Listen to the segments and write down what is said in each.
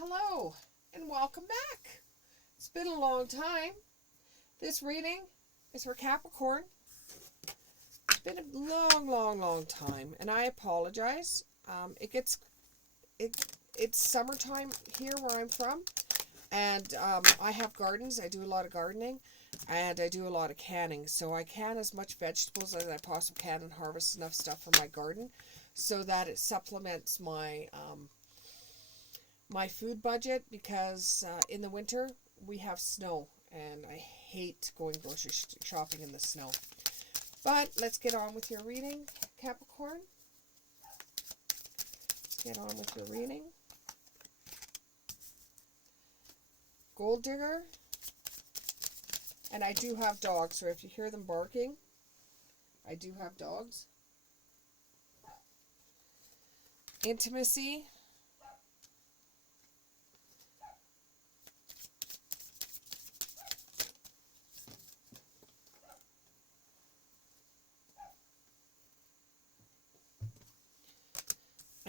Hello and welcome back. It's been a long time. This reading is for Capricorn. It's been a long time, and I apologize. It's summertime here where I'm from, and I have gardens. I do a lot of gardening, and I do a lot of canning. So I can as much vegetables as I possibly can and harvest enough stuff for my garden, so that it supplements my food budget, because in the winter we have snow and I hate going grocery shopping in the snow. But let's get on with your reading, Capricorn. Let's get on with your reading. Gold digger. And I do have dogs, so if you hear them barking, I do have dogs. Intimacy.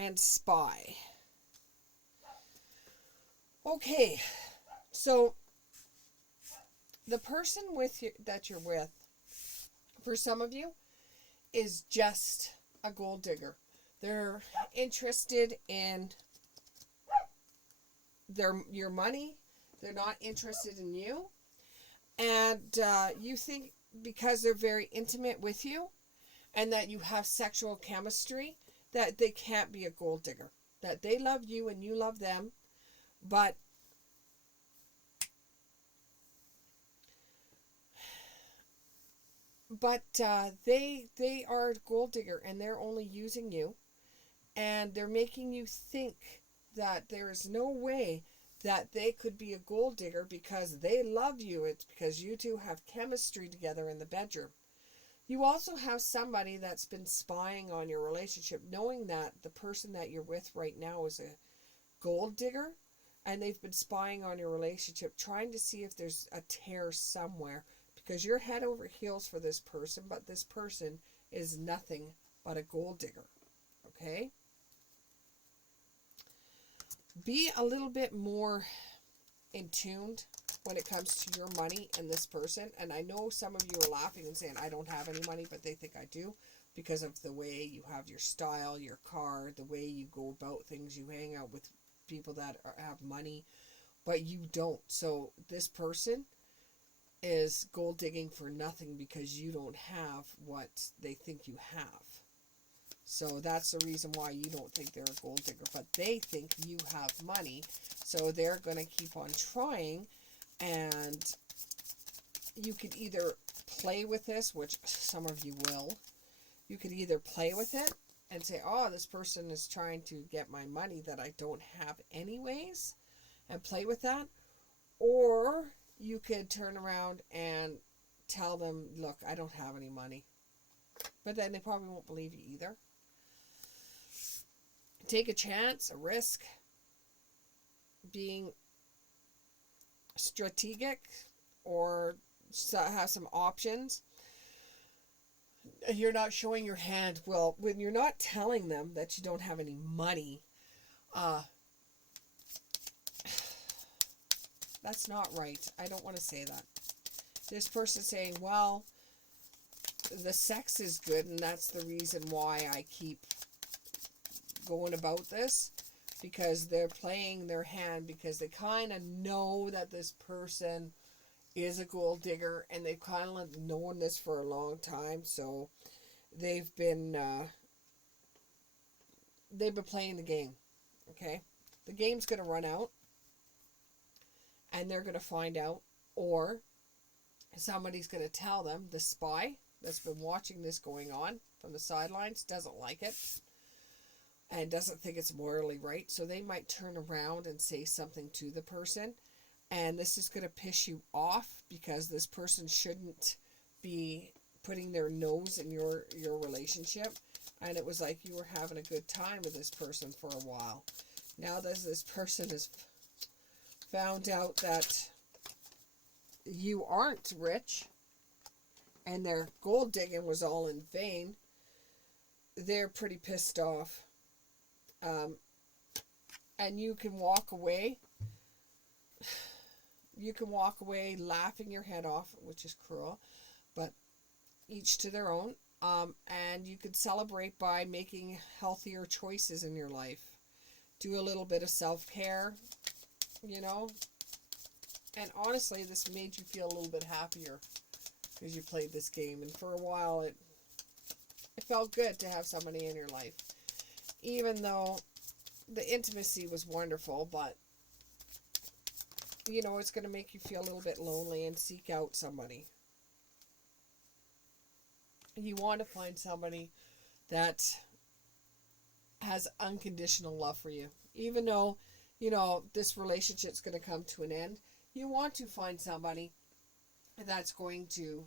And spy. Okay, so the person with you that you're with, for some of you, is just a gold digger. They're interested in your money. They're not interested in you, and you think because they're very intimate with you, and that you have sexual chemistry, that they can't be a gold digger, that they love you and you love them, but they are a gold digger, and they're only using you, and they're making you think that there is no way that they could be a gold digger because they love you. It's because you two have chemistry together in the bedroom. You also have somebody that's been spying on your relationship, knowing that the person that you're with right now is a gold digger, and they've been spying on your relationship, trying to see if there's a tear somewhere, because you're head over heels for this person, but this person is nothing but a gold digger. Okay? Be a little bit more in tuned when it comes to your money and this person. And I know some of you are laughing and saying I don't have any money, but they think I do, because of the way you have your style, your car, the way you go about things. You hang out with people that have money, but you don't. So this person is gold digging for nothing because you don't have what they think you have. So that's the reason why you don't think they're a gold digger, but they think you have money. So they're going to keep on trying, and you could either play with this, which some of you will. You could either play with it and say, oh, this person is trying to get my money that I don't have anyways, and play with that. Or you could turn around and tell them, look, I don't have any money. But then they probably won't believe you either. Take a chance, a risk, being strategic, or have some options. You're not showing your hand. Well, when you're not telling them that you don't have any money, that's not right. I don't want to say that. This person's saying, well, the sex is good, and that's the reason why I keep going about this, because they're playing their hand, because they kind of know that this person is a gold digger, and they've kind of known this for a long time. So they've been playing the game. Okay, the game's going to run out, and they're going to find out, or somebody's going to tell them. The spy that's been watching this going on from the sidelines doesn't like it and doesn't think it's morally right, so they might turn around and say something to the person, and this is going to piss you off, because this person shouldn't be putting their nose in your relationship, and it was like you were having a good time with this person for a while. Now that this person has found out that you aren't rich, and their gold digging was all in vain, they're pretty pissed off. And you can walk away. You can walk away laughing your head off, which is cruel, but each to their own. And you could celebrate by making healthier choices in your life. Do a little bit of self-care, you know. And honestly, this made you feel a little bit happier because you played this game. And for a while, it felt good to have somebody in your life. Even though the intimacy was wonderful, but, you know, it's going to make you feel a little bit lonely and seek out somebody. You want to find somebody that has unconditional love for you. Even though, you know, this relationship's going to come to an end, you want to find somebody that's going to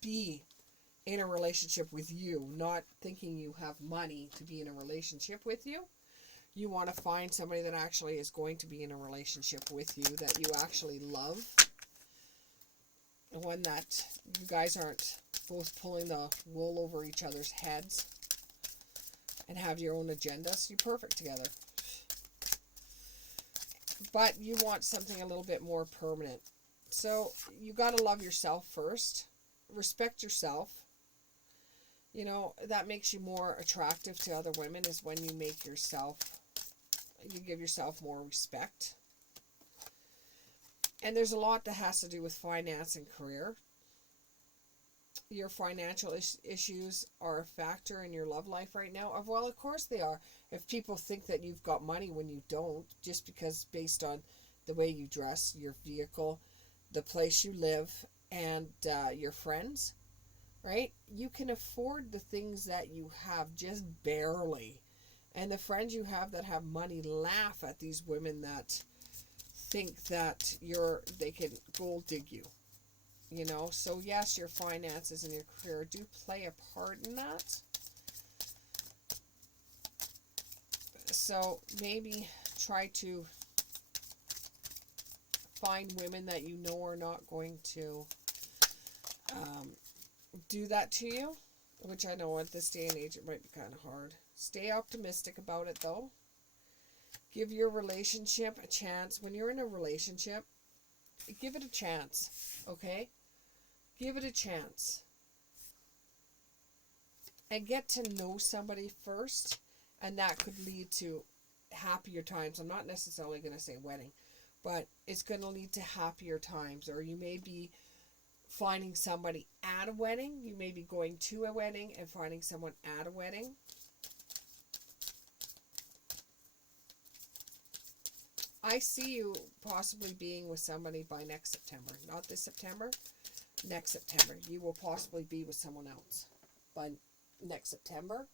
be in a relationship with you, not thinking you have money to be in a relationship with you. You want to find somebody that actually is going to be in a relationship with you, that you actually love. One that you guys aren't both pulling the wool over each other's heads and have your own agendas. You're perfect together. But you want something a little bit more permanent. So you got to love yourself first. Respect yourself. You know, that makes you more attractive to other women, is when you give yourself more respect. And there's a lot that has to do with finance and career. Your financial issues are a factor in your love life right now. Well, of course they are. If people think that you've got money when you don't, just because based on the way you dress, your vehicle, the place you live, and your friends, right? You can afford the things that you have just barely. And the friends you have that have money laugh at these women that think that they can gold dig you. You know, so yes, your finances and your career do play a part in that. So maybe try to find women that you know are not going to do that to you, which I know at this day and age it might be kind of hard. Stay optimistic about it though. Give your relationship a chance. When you're in a relationship, give it a chance, okay? Give it a chance. And get to know somebody first, and that could lead to happier times. I'm not necessarily going to say wedding, but it's going to lead to happier times. Or you may be finding somebody at a wedding. You may be going to a wedding and finding someone at a wedding. I see you possibly being with somebody by next September. Not this September. Next September. You will possibly be with someone else by next September.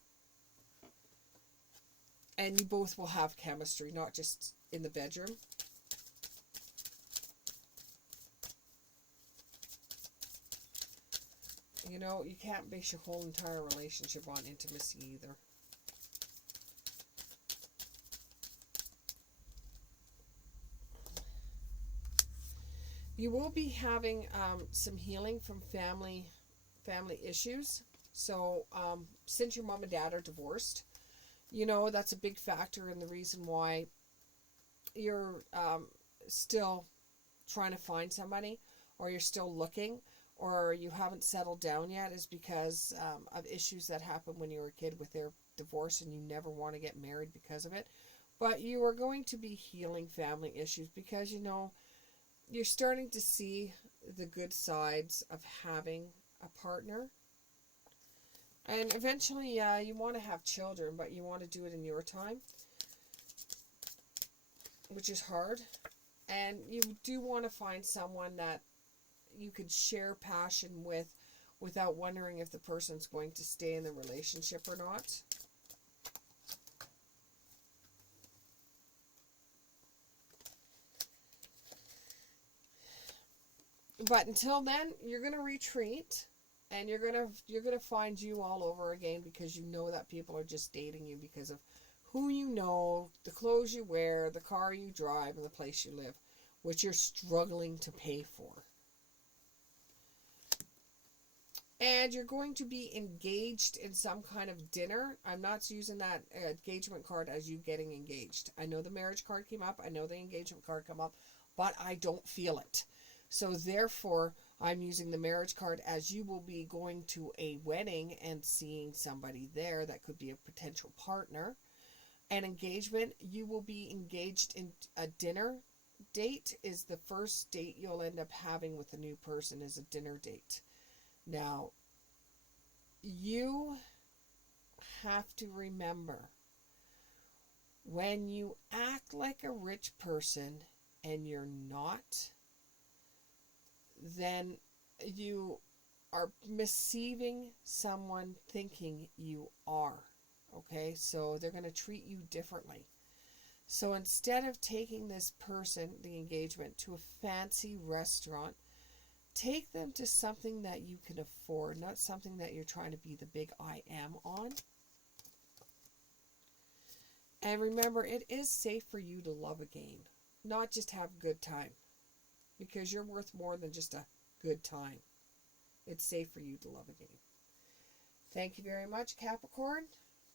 And you both will have chemistry, not just in the bedroom. You know, you can't base your whole entire relationship on intimacy either. You will be having some healing from family issues. So since your mom and dad are divorced, you know, that's a big factor in the reason why you're still trying to find somebody, or you're still looking, or you haven't settled down yet, is because of issues that happened when you were a kid with their divorce and you never want to get married because of it. But you are going to be healing family issues because, you know, you're starting to see the good sides of having a partner. And eventually, you want to have children, but you want to do it in your time, which is hard. And you do want to find someone that you could share passion with without wondering if the person's going to stay in the relationship or not. But until then, you're going to retreat, and you're going to find you all over again, because you know that people are just dating you because of who you know, the clothes you wear, the car you drive, and the place you live, which you're struggling to pay for. And you're going to be engaged in some kind of dinner. I'm not using that engagement card as you getting engaged. I know the marriage card came up. I know the engagement card come up, but I don't feel it. So therefore, I'm using the marriage card as you will be going to a wedding and seeing somebody there that could be a potential partner. An engagement, you will be engaged in a dinner date is the first date you'll end up having with a new person is a dinner date. Now, you have to remember when you act like a rich person and you're not, then you are deceiving someone thinking you are. Okay, so they're going to treat you differently. So instead of taking this person, the engagement, to a fancy restaurant, take them to something that you can afford, not something that you're trying to be the big I am on. And remember, it is safe for you to love again, not just have a good time, because you're worth more than just a good time. It's safe for you to love again. Thank you very much, Capricorn,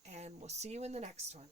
and we'll see you in the next one.